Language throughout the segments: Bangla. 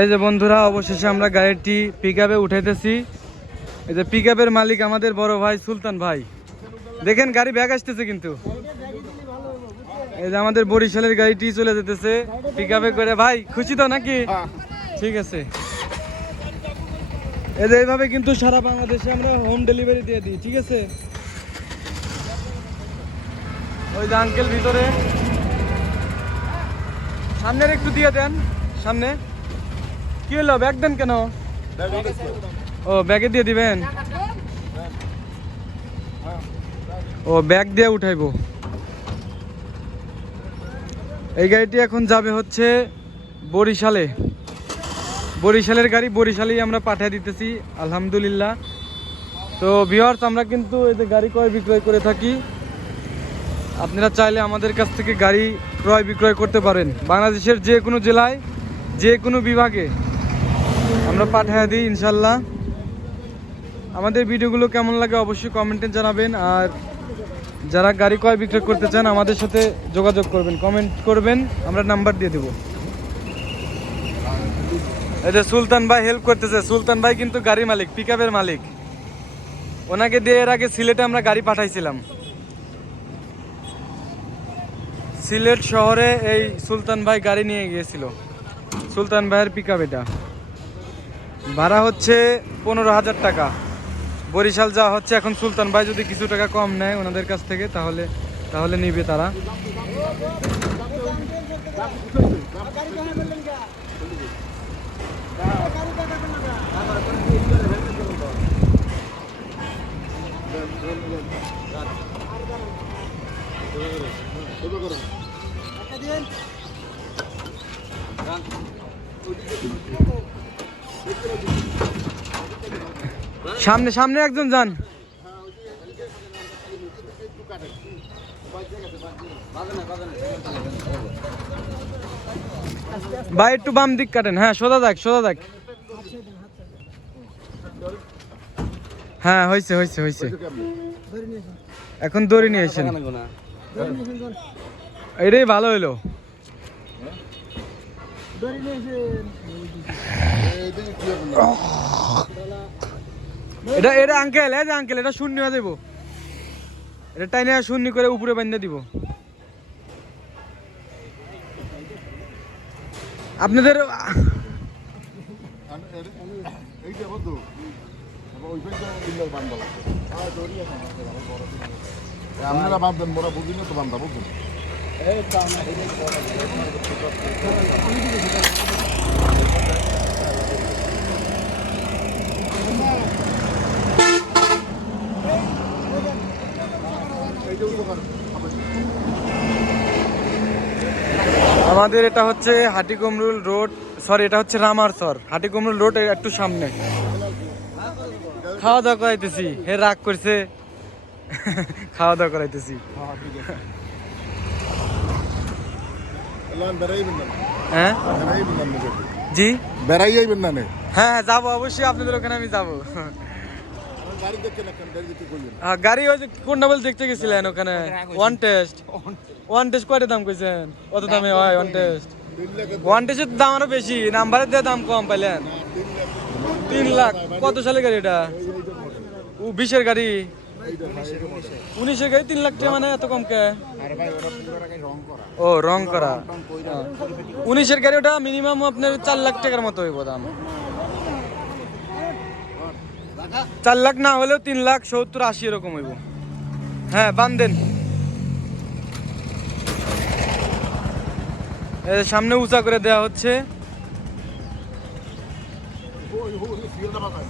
এই যে বন্ধুরা অবশেষে আমরা গাড়িটি পিক আপে উঠাইতেছি। এই যে পিক আপের মালিক আমাদের বড় ভাই সুলতান ভাই। দেখেন গাড়ি ব্যাগ আসতেছে কিন্তু। এই যে আমাদের বরিশালের গাড়িটি চলে যেতেছে। পিক আপে করে ভাই খুশি তো নাকি? ঠিক আছে। এই যে এইভাবে কিন্তু সারা বাংলাদেশে আমরা হোম ডেলিভারি দিয়ে দিই ঠিক আছে? ওই যে আঙ্কেল ভিতরে। সামনের একটু দিয়ে দেন সামনে। কি হলো ব্যাগ দেন কেন? ও ব্যাগে দিয়ে দিবেন? ও ব্যাগ দিয়ে উঠাইবো। এই গাড়িটি এখন যাবে হচ্ছে বরিশালে। বরিশালের গাড়ি বরিশালেই আমরা পাঠিয়ে দিতেছি, আলহামদুলিল্লাহ। তো ভিওয়ার্স আমরা কিন্তু এই যে গাড়ি ক্রয় বিক্রয় করে থাকি। আপনারা চাইলে আমাদের কাছ থেকে গাড়ি ক্রয় বিক্রয় করতে পারেন। বাংলাদেশের যে কোনো জেলায়, যে কোনো বিভাগে। আমরা পাঠিয়ে দিই, ইনশাল্লাহ। আমাদের ভিডিওগুলো কেমন লাগে অবশ্যই কমেন্টে জানাবেন, আর যারা গাড়ি ক্রয় বিক্রয় করতে চান আমাদের সাথে যোগাযোগ করবেন, কমেন্ট করবেন, আমরা নাম্বার দিয়ে দেবো। এই যে সুলতান ভাই হেল্প করতেছে, সুলতান ভাই কিন্তু গাড়ি মালিক পিক মালিক। ওনাকে দিয়ে এর আগে সিলেটে আমরা গাড়ি পাঠাইছিলাম। সিলেট শহরে এই সুলতান ভাই গাড়ি নিয়ে গিয়েছিল। সুলতান ভাইয়ের পিক এটা। ভাড়া হচ্ছে পনেরো হাজার টাকা। বরিশাল যা হচ্ছে এখন সুলতান ভাই যদি কিছু টাকা কম নেয় ওনাদের কাছ থেকে, তাহলে তাহলে নিবে তারা। সামনে সামনে একজন যান। ভাই একটু বাম দিক কাটেন। হ্যাঁ সোজা দেখ সোজা দেখ। হ্যাঁ হয়েছে হয়েছে হয়েছে এখন দড়ি নিয়ে এসেন এটাই ভালো হইল। এটা এটা আঙ্কেল এই আঙ্কেল এটা শূন্য দেবো এটা টাইনে শূন্য করে উপরে বান্ধে দিব। আপনাদের আপনারা আমাদের এটা হচ্ছে হাটিকুমরুল রোড সরি এটা হচ্ছে রামারসর। হাটিকুমরুল রোড একটু সামনে। খাওয়া দাওয়া করাইতেছি। হে রাগ করছে। খাওয়া দাওয়া করাইতেছি। হ্যাঁ? জি? বেড়াই না হ্যাঁ হ্যাঁ যাব। অবশ্যই আপনাদের ওখানে আমি যাব। গাড়ি দেখতে ওই যে কোন ডাবল দেখতে গেছিলেন ওখানে? ওয়ান টেস্ট ওয়ান টেস্ট কয়টা দাম কইছেন? কত দামে হয় ওয়ান টেস্ট ওয়ান টেস্টের দাম। আরও বেশি। নাম্বারের দিয়ে দাম কম পাইলেন। তিন লাখ। কত সালের গাড়ি এটা? ও বিশের গাড়ি? উনিশের গাড়ি তিন লাখ টাকা মানে এত কম কে? আরে ভাই ওরা পুরো আগে রং করা। ও রং করা। উনিশের গাড়ি ওটা মিনিমাম আপনার চার লাখ টাকার মতো হইব দাম। চার লাখ না হলেও তিন লাখ সত্তর আশি এরকম হইব। হ্যাঁ বান্ধেন সামনে উঁচা করে দেয়া হচ্ছে ওই ওই সিলটা বাজায়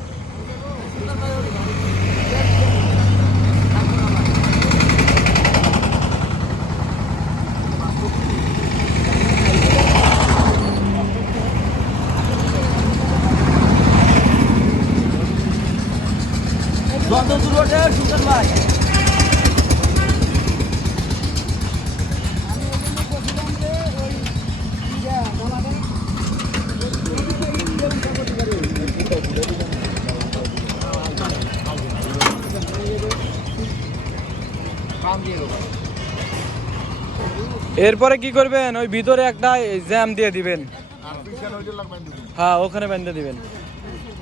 এরপরে কি করবেন? ওই ভিতরে একটা জ্যাম দিয়ে দিবেন। হ্যাঁ ওখানে বেঁধে দিবেন।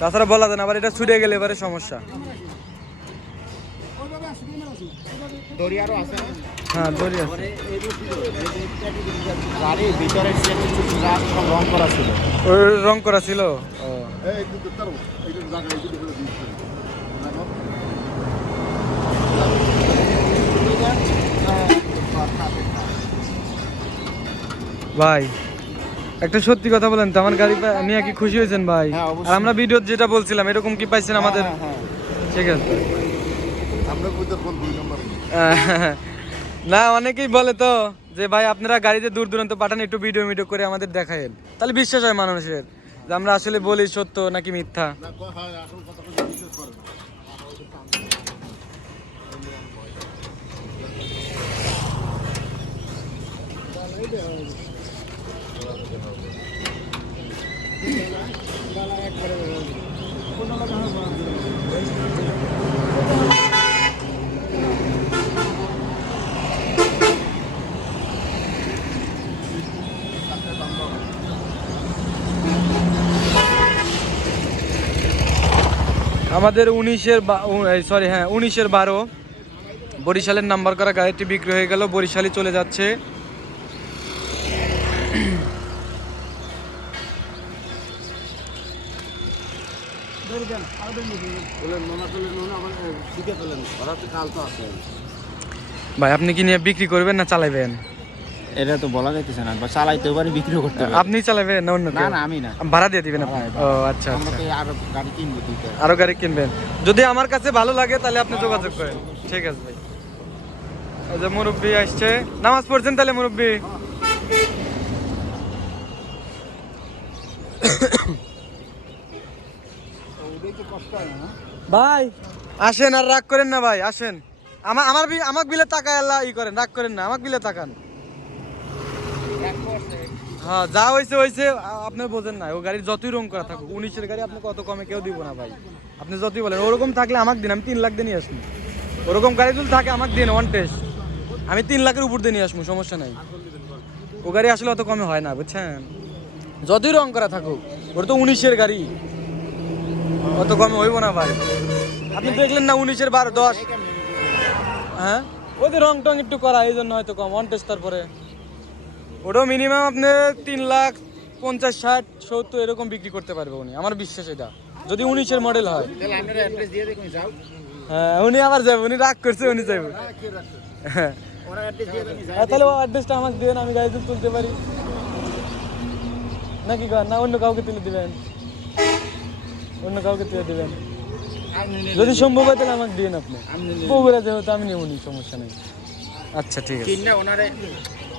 তাছাড়া বলা যায় না আবার এটা ছুটে গেলে এবারে সমস্যা? হ্যাঁ দড়ি আছে। ওই রং করা ছিল। ও এই একটু দেখতে পারব? এইটা জায়গা, এইটা দেখে দিচ্ছি। দেখো। ভাই একটা সত্যি কথা বলেন তো আমার গাড়ি নিয়ে কি খুশি হয়েছেন ভাই? হ্যাঁ, আর আমরা ভিডিও যেটা বলছিলাম এরকম কি পাইছেন আমাদের? হ্যাঁ, হ্যাঁ। ঠিক আছে। না অনেকেই বলে তো যে ভাই আপনারা গাড়িতে দূর দূরান্ত পাঠান একটু ভিডিও ভিডিও করে আমাদের দেখায়েন। তাহলে বিশ্বাস হয় মানুষের যে আমরা আসলে বলি সত্য নাকি মিথ্যা না কয় হয় আসল কথা কথা বিশ্বাস করে না আমাদের উনিশের সরি হ্যাঁ উনিশের বারো। বরিশালের নাম্বার করা গাড়িটি বিক্রি হয়ে গেল, বরিশালই চলে যাচ্ছে। ভাই, আপনি কি নিয়ে বিক্রি করবেন না চালাবেন এটা তো বলা যাইতেছে না বা চালাইতেও পারি বিক্রিও করতে পারি। আপনি চালাবেন না অন্য না না আমি না। ভাড়া দিয়ে দিবেন আপনি? ও আচ্ছা আমরা আচ্ছা। তো আরও গাড়ি কিনবো দিতে আরও গাড়ি কিনবেন। যদি আমার কাছে ভালো লাগে তাহলে আপনি যোগাযোগ করেন। ঠিক আছে ভাই। এই যে মুরব্বী আসছে। নামাজ পড়ছেন তাহলে মুরব্বী? ভাই আসেন আর রাগ করেন না ভাই আসেন। আমার আমার আমাক বিলে টাকা আল্লাহ ই করেন রাগ করেন না আমাক বিলে তাকান। হ্যাঁ যা হয়েছে হয়েছে আপনি বোঝেন না ও গাড়ির যতই রং করা থাকুক, উনিশের গাড়ি আপনি কত কমে কেউ দিব না ভাই। আপনি যতই বলেন, ওরকম থাকলে আমাকে দিন, আমি তিন লাখ দিয়ে নিয়ে আসব। ওরকম গাড়ি যদি থাকে, আমাকে দিন ওয়ান টেস্ট আমি তিন লাখের উপর দিয়ে নিয়ে আসব, সমস্যা নাই। ও গাড়ি আসলে অত কমে হয় না, বুঝছেন? যতই রং করা থাকুক, ওর তো উনিশের গাড়ি। অত কমে হইব না ভাই। আপনি দেখলেন না উনিশের বারো, দশ? হ্যাঁ? ওদের রং টং একটু করা এই জন্য হয়তো কম। ওয়ান টেস্ট তারপরে। ওটাও মিনিমাম আপনি তিন লাখ পঞ্চাশ ষাট সত্তর এরকম বিক্রি করতে পারবে উনি। আমার বিশ্বাস এটা। যদি উনিশের মডেল হয়। হ্যাঁ উনি আবার যাবে উনি রাগ করছে উনি যাবে। হ্যাঁ দেখুন হ্যাঁ, তাহলে ও অ্যাড্রেসটা আমাকে দিবেন আমি গাড়িতে তুলতে পারি। নাকি না অন্য কাউকে তুলে দিবেন। অন্য কাউকে তুলে দিবেন। যদি সম্ভব হয় তাহলে আমাকে দিন আপনি। বগুড়া যেহেতু আমি নেবনি সমস্যা নেই। আচ্ছা ঠিক আছে। ওনারে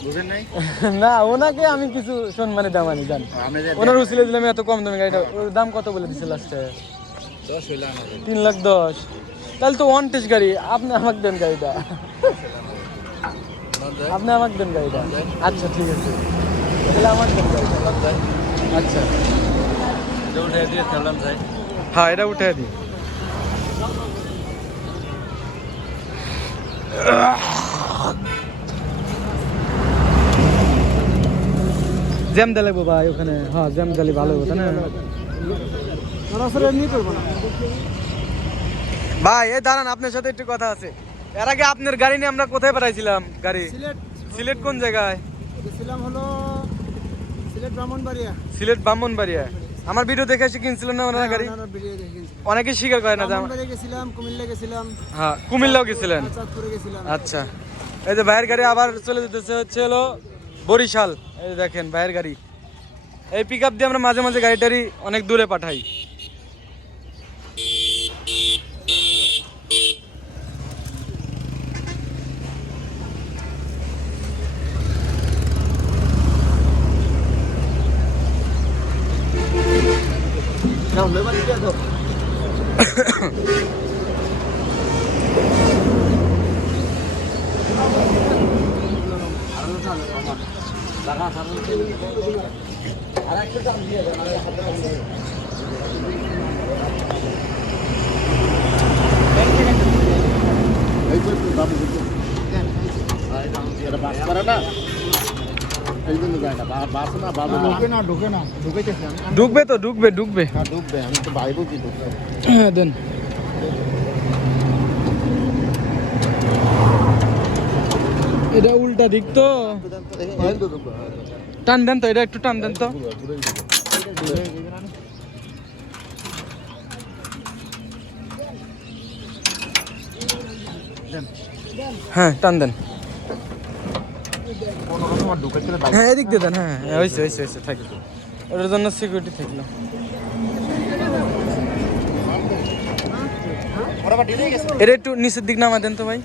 বুঝেন নাই? না ওনাকে আমি কিছু সম্মানে দামানি জান। আমরা যে ওনার উচিলে দিলাম এত কম দামে গাড়িটা ওর দাম কত বলে দিছে লাস্টে তিন লাখ দশ। তাহলে তো ওয়ান টেস্ট গাড়ি আপনি আমাকে দেন গাড়িটা। আপনি আমাকে দেন গাড়িটা। আচ্ছা ঠিক আছে। তাহলে আমাকে দেন গাড়িটা। আচ্ছা। হ্যাঁ এটা উঠে দিই। জ্যাম দিলে ভাই ওখানে। হ্যাঁ জ্যাম দিলে ভালো হতো না? ভাই এই দাঁড়ান আপনার সাথে একটু কথা আছে। এর আগে আপনার গাড়ি নিয়ে আমরা কোথায় পাঠাইছিলাম গাড়ি? সিলেট। কোন জায়গায়? হলো সিলেট ব্রাহ্মণবাড়িয়া। সিলেট ব্রাহ্মণবাড়িয়া। আমার ভিডিও দেখে এসে কিনছিলেন না ওনার গাড়ি? অনেকে স্বীকার করে না যে গেছিলাম কুমিল্লা গেছিলাম। হ্যাঁ কুমিল্লাও গেছিলেন। আচ্ছা। এই যে ভাইয়ের গাড়ি আবার চলে যেতেছে হচ্ছে হলো বরিশাল। এই দেখেন ভাইয়ের গাড়ি। এই পিক আপ দিয়ে আমরা মাঝে মাঝে গাড়িটারি অনেক দূরে পাঠাই। তো একটু দাম দিতে। এটা বাস করে না এই জন্য যায় না বা- বাসে না বাসে না ঢুকে না ঢুকে না ঢুকাইতেছি আমি ঢুকবে তো ঢুকবে ঢুকবে হ্যাঁ ঢুকবে আমি তো বাইরেও কি ঢুকবে হ্যাঁ দেন এটা উল্টা দিক তো। টান দেন তো, এটা একটু টান দেন তো। হ্যাঁ টান দেন। হ্যাঁ এদিক দিয়ে দেন হ্যাঁ হ্যাঁ হয়েছে হয়েছে হয়েছে থাকি। ওটার জন্য সিকিউরিটি থাকল। এটা একটু নিচের দিক নামা দেন তো ভাই।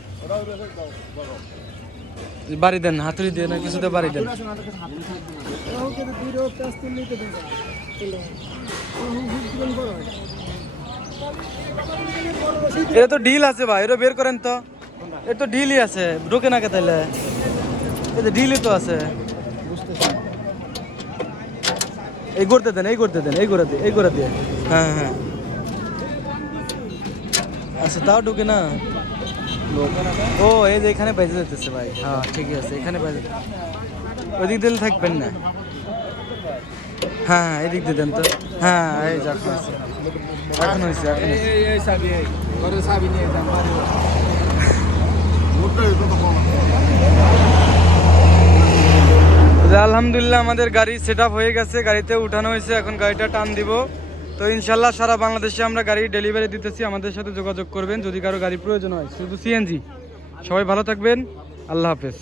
বাড়ি দেন, হাতুড়ি দিয়ে না কিছুতে বাড়ি দেন? এটা তো ডিল আছে ভাই এটা বের করেন তো। এটা তো ডিলই আছে ঢোকে না কে তাইলে এটা ডিলই তো আছে। এই করতে দেন, এই করতে দেন, এই করে দিয়ে, এই করে দিয়ে। হ্যাঁ হ্যাঁ। আচ্ছা তাও ঢোকে না। ও এই যে এখানে বেজে যেতেছে ভাই। হ্যাঁ ঠিক আছে এখানে বেজে ওদিক দিলে থাকবেন না? হ্যাঁ হ্যাঁ এদিক দিয়ে দেন তো। হ্যাঁ এই যা এখন হয়েছে এখন হয়েছে। আলহামদুলিল্লাহ আমাদের গাড়ি সেট হয়ে গেছে। গাড়িতে উঠানো হয়েছে এখন গাড়িটা টান দিব। তো ইনশাল্লাহ সারা বাংলাদেশে আমরা গাড়ি ডেলিভারি দিতেছি। আমাদের সাথে যোগাযোগ করবেন যদি কারও গাড়ি প্রয়োজন হয়। শুধু সিএনজি সবাই ভালো থাকবেন। আল্লাহ হাফেজ।